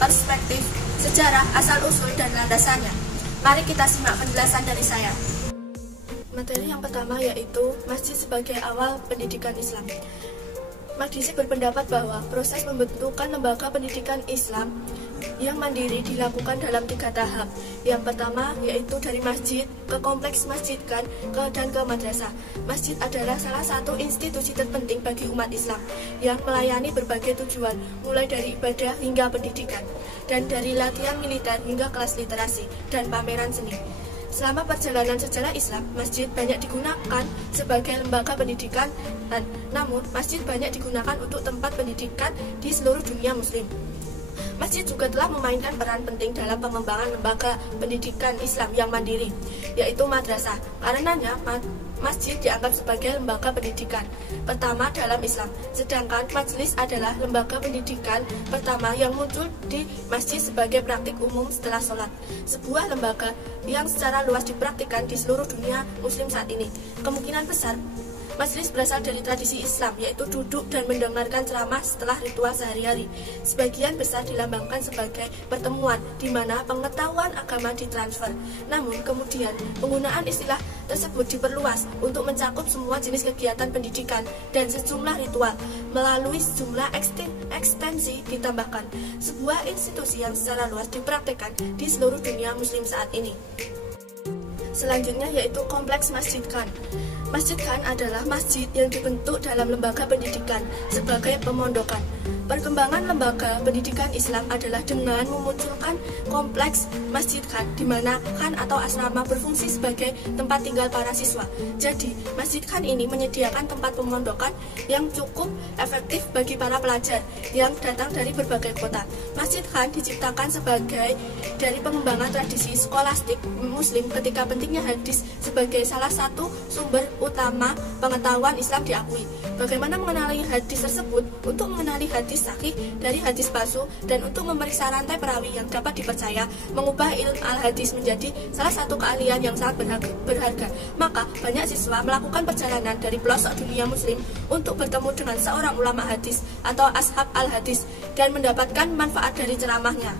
perspektif, sejarah, asal-usul, dan landasannya. Mari kita simak penjelasan dari saya. Materi yang pertama yaitu masjid sebagai awal pendidikan Islam. Magdisi berpendapat bahwa proses pembentukan lembaga pendidikan Islam yang mandiri dilakukan dalam 3 tahap. Yang pertama yaitu dari masjid ke kompleks masjid dan ke madrasah. Masjid adalah salah satu institusi terpenting bagi umat Islam yang melayani berbagai tujuan, mulai dari ibadah hingga pendidikan, dan dari latihan militer hingga kelas literasi dan pameran seni. Selama perjalanan sejarah Islam, masjid banyak digunakan sebagai lembaga pendidikan, namun masjid banyak digunakan untuk tempat pendidikan di seluruh dunia muslim. Masjid juga telah memainkan peran penting dalam pengembangan lembaga pendidikan Islam yang mandiri, yaitu madrasah. Karenanya, masjid dianggap sebagai lembaga pendidikan pertama dalam Islam, sedangkan majelis adalah lembaga pendidikan pertama yang muncul di masjid sebagai praktik umum setelah sholat, sebuah lembaga yang secara luas dipraktikkan di seluruh dunia muslim saat ini. Kemungkinan besar majelis berasal dari tradisi Islam, yaitu duduk dan mendengarkan ceramah setelah ritual sehari-hari. Sebagian besar dilambangkan sebagai pertemuan di mana pengetahuan agama ditransfer. Namun kemudian penggunaan istilah tersebut diperluas untuk mencakup semua jenis kegiatan pendidikan dan sejumlah ritual. Melalui sejumlah ekstensi ditambahkan sebuah institusi yang secara luas dipraktikkan di seluruh dunia muslim saat ini. Selanjutnya yaitu kompleks masjid Khan. Masjid Khan adalah masjid yang dibentuk dalam lembaga pendidikan sebagai pemondokan. Perkembangan lembaga pendidikan Islam adalah dengan memunculkan kompleks masjid Khan, di mana Khan atau asrama berfungsi sebagai tempat tinggal para siswa. Jadi, masjid Khan ini menyediakan tempat pemondokan yang cukup efektif bagi para pelajar yang datang dari berbagai kota. Masjid Khan diciptakan sebagai dari pengembangan tradisi skolastik muslim ketika pentingnya hadis sebagai salah satu sumber utama pengetahuan Islam diakui. Bagaimana mengenali hadis tersebut? Untuk mengenali hadis sahih dari hadis palsu dan untuk memeriksa rantai perawi yang dapat dipercaya, mengubah ilmu al-hadis menjadi salah satu keahlian yang sangat berharga. Maka banyak siswa melakukan perjalanan dari pelosok dunia muslim untuk bertemu dengan seorang ulama hadis atau ashab al-hadis dan mendapatkan manfaat dari ceramahnya.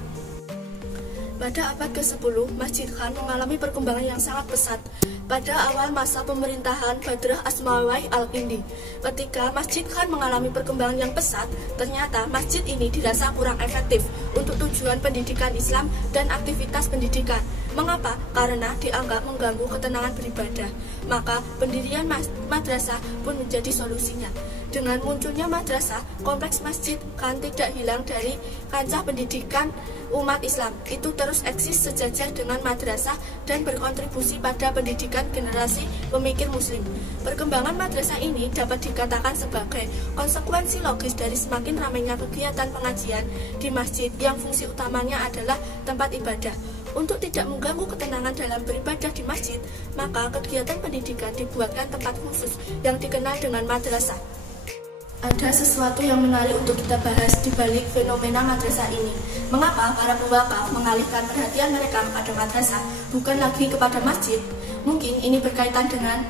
Pada abad ke-10, Masjid Khan mengalami perkembangan yang sangat pesat. Pada awal masa pemerintahan Badrah Asmawai Al-Kindi, ketika Masjid Khan mengalami perkembangan yang pesat, ternyata masjid ini dirasa kurang efektif untuk tujuan pendidikan Islam dan aktivitas pendidikan. Mengapa? Karena dianggap mengganggu ketenangan beribadah. Maka pendirian madrasah pun menjadi solusinya. Dengan munculnya madrasah, kompleks Masjid Khan tidak hilang dari kancah pendidikan umat Islam. Itu terus eksis sejajar dengan madrasah dan berkontribusi pada pendidikan generasi pemikir muslim. Perkembangan madrasah ini dapat dikatakan sebagai konsekuensi logis dari semakin ramainya kegiatan pengajian di masjid yang fungsi utamanya adalah tempat ibadah. Untuk tidak mengganggu ketenangan dalam beribadah di masjid, maka kegiatan pendidikan dibuatkan tempat khusus yang dikenal dengan madrasah. Ada sesuatu yang menarik untuk kita bahas di balik fenomena madrasah ini. Mengapa para pewakaf mengalihkan perhatian mereka kepada madrasah, bukan lagi kepada masjid? Mungkin ini berkaitan dengan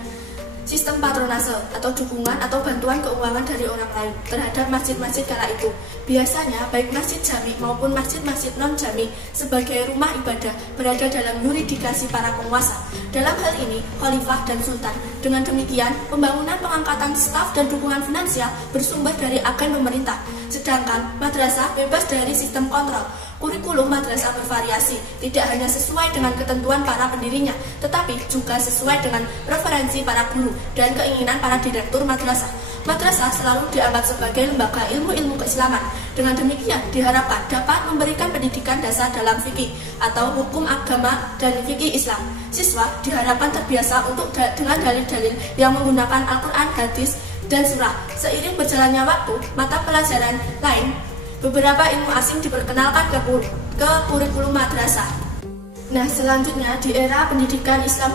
sistem patronase atau dukungan atau bantuan keuangan dari orang lain terhadap masjid-masjid kala itu. Biasanya baik masjid jami maupun masjid-masjid non-jami sebagai rumah ibadah berada dalam yurisdiksi para penguasa. Dalam hal ini, khalifah dan sultan. Dengan demikian, pembangunan pengangkatan staf dan dukungan finansial bersumber dari agen pemerintah. Sedangkan madrasah bebas dari sistem kontrol. Kurikulum madrasah bervariasi, tidak hanya sesuai dengan ketentuan para pendirinya, tetapi juga sesuai dengan preferensi para guru dan keinginan para direktur madrasah. Madrasah selalu dianggap sebagai lembaga ilmu-ilmu keislaman. Dengan demikian, diharapkan dapat memberikan pendidikan dasar dalam fikih atau hukum agama dan fikih Islam. Siswa diharapkan terbiasa dengan dalil-dalil yang menggunakan Al-Quran, hadis, dan surah. Seiring berjalannya waktu, mata pelajaran lain beberapa ilmu asing diperkenalkan ke kurikulum madrasah. Nah, selanjutnya di era pendidikan Islam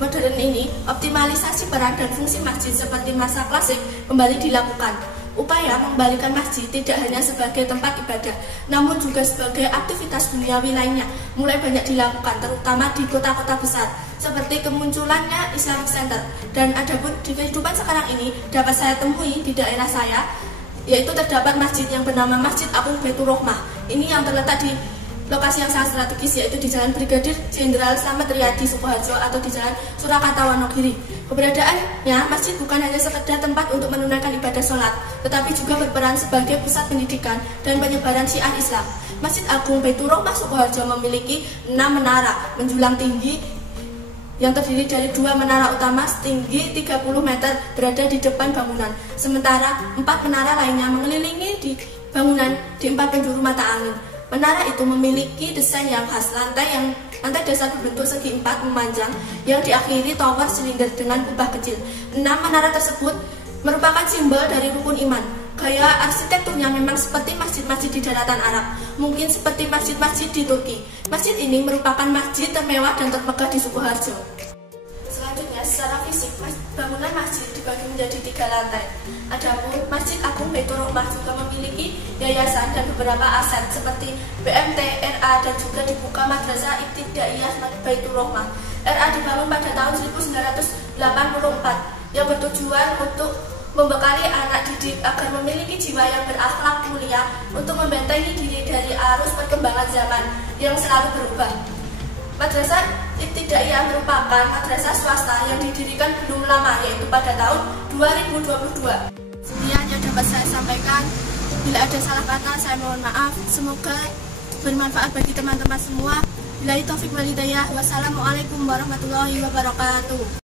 modern ini, optimalisasi peran dan fungsi masjid seperti masa klasik kembali dilakukan. Upaya mengembalikan masjid tidak hanya sebagai tempat ibadah, namun juga sebagai aktivitas duniawi lainnya mulai banyak dilakukan, terutama di kota-kota besar, seperti kemunculannya Islamic Center. Dan adapun di kehidupan sekarang ini dapat saya temui di daerah saya, yaitu terdapat masjid yang bernama Masjid Abu Baitur Rahmah ini yang terletak di lokasi yang sangat strategis, yaitu di Jalan Brigadir Jenderal Slamet Riyadi Sukoharjo atau di Jalan Surakarta Wonogiri. Keberadaannya, masjid bukan hanya sekedar tempat untuk menunaikan ibadah sholat, tetapi juga berperan sebagai pusat pendidikan dan penyebaran syiar Islam. Masjid Agung Baitur Rahmah Sukoharjo memiliki 6 menara menjulang tinggi yang terdiri dari 2 menara utama setinggi 30 meter berada di depan bangunan, sementara 4 menara lainnya mengelilingi di bangunan di 4 penjuru mata angin. Menara itu memiliki desain yang khas, lantai dasar berbentuk segi 4 memanjang yang diakhiri tower silinder dengan kubah kecil. 6 menara tersebut merupakan simbol dari rukun iman. Gaya arsitekturnya memang seperti masjid-masjid di daratan Arab, mungkin seperti masjid-masjid di Turki. Masjid ini merupakan masjid termewah dan termegah di Sukoharjo. Selanjutnya, secara fisik, bangunan masjid dibagi menjadi 3 lantai. Adapun Masjid Agung Baitur Rahmah juga memiliki yayasan dan beberapa aset seperti BMT, RA, dan juga dibuka Madrasah Ibtidaiyah Baitur Rahmah. RA dibangun pada tahun 1984 yang bertujuan untuk membekali anak didik agar memiliki jiwa yang berakhlak mulia untuk membentengi diri dari arus perkembangan zaman yang selalu berubah. Madrasah Ibtidaiyah merupakan madrasah swasta yang didirikan belum lama, yaitu pada tahun 2022. Sekian yang dapat saya sampaikan. Bila ada salah kata, saya mohon maaf. Semoga bermanfaat bagi teman-teman semua. Billahi taufik wal hidayah. Wassalamualaikum warahmatullahi wabarakatuh.